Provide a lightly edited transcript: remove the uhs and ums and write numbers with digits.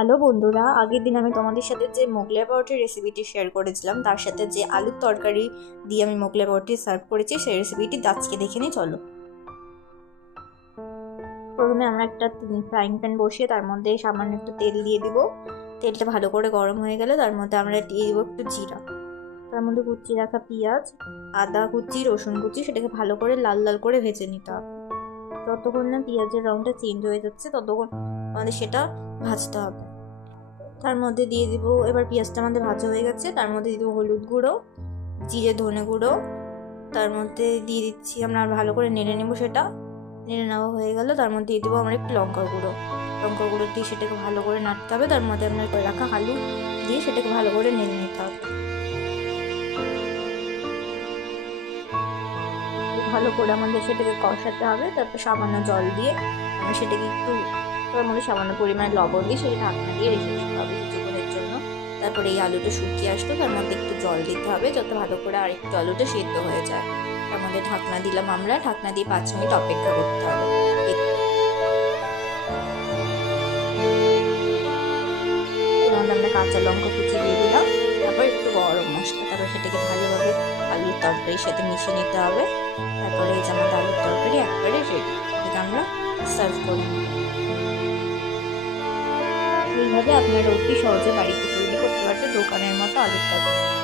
Hello বন্ধুরা, আগের দিন আমি তোমাদের সাথে যে মোগলাই পরোটার রেসিপিটি শেয়ার করেছিলাম, তার সাথে যে আলুর তরকারি দিয়ে আমি মোগলাই পরোটি সার্ভ করেছি, সেই রেসিপিটি আজকে দেখে নিই। চলো। প্রথমে আমরা একটা ফ্রাইং প্যান বসিয়ে তার মধ্যে সামান্য একটু তেল দিয়ে দিব। তেলটা ভালো করে গরম হয়ে গেলে তার মধ্যে আমরা দিয়ে দিব একটু জিরা, তার মধ্যে কুচি রাখা পেঁয়াজ, আদা কুচি, রসুন কুচি, সেটাকে ভালো করে লাল লাল করে ভেজে নিতে হবে। যতক্ষণ না পেঁয়াজের রঙটা চেঞ্জ হয়ে যাচ্ছে ততক্ষণ আমাদের সেটা ভাজতে হবে। তার মধ্যে দিয়ে দিব, এবার পেঁয়াজটা আমাদের ভাজা হয়ে গেছে, তার মধ্যে দিয়ে দেবো হলুদ গুঁড়ো, জিরে ধনে গুঁড়ো, তার মধ্যে দিয়ে দিচ্ছি আমরা ভালো করে নেড়ে নেবো। সেটা নেড়ে নেওয়া হয়ে গেল, তার মধ্যে দিয়ে দেবো আমরা একটু লঙ্কার গুঁড়ো। লঙ্কার গুঁড়ো দিয়ে সেটাকে ভালো করে নাড়তে হবে। তার মধ্যে আমরা রাখা আলু দিয়ে সেটাকে ভালো করে নেড়ে নিতে হবে। ভালো করে আমাদের সেটাকে কষাতে হবে। তারপর সামান্য জল দিয়ে আমরা সেটাকে একটু, তার মধ্যে সামান্য পরিমাণে লবণ দিয়ে সেটা ঢাকনা দিয়ে রেখে দিতে হবে কিছুক্ষণের জন্য। তারপরে এই আলুটা শুকিয়ে আসলো, তার মধ্যে একটু জল দিতে হবে যত ভালো করে আর একটু আলুটা সেদ্ধ হয়ে যায়। তার মধ্যে ঢাকনা দিলাম, আমরা ঢাকনা দিয়ে 5 মিনিট অপেক্ষা করতে হবে। এর মধ্যে আমরা কাঁচা লঙ্কা কুচি দিয়ে দিলাম, তারপর একটু গরম মশলা, তারপর সেটাকে ভালোভাবে আলুর তরকারির সাথে মিশিয়ে নিতে হবে। তারপরে এই যে আমাদের আলুর তরকারি একবারে রেডি, এটাকে আমরা সার্ভ করে নিই। এইভাবে আপনারা অতি সহজে বাড়িতে তৈরি করতে পারবেন দোকানের মতো আলুর তরকারি।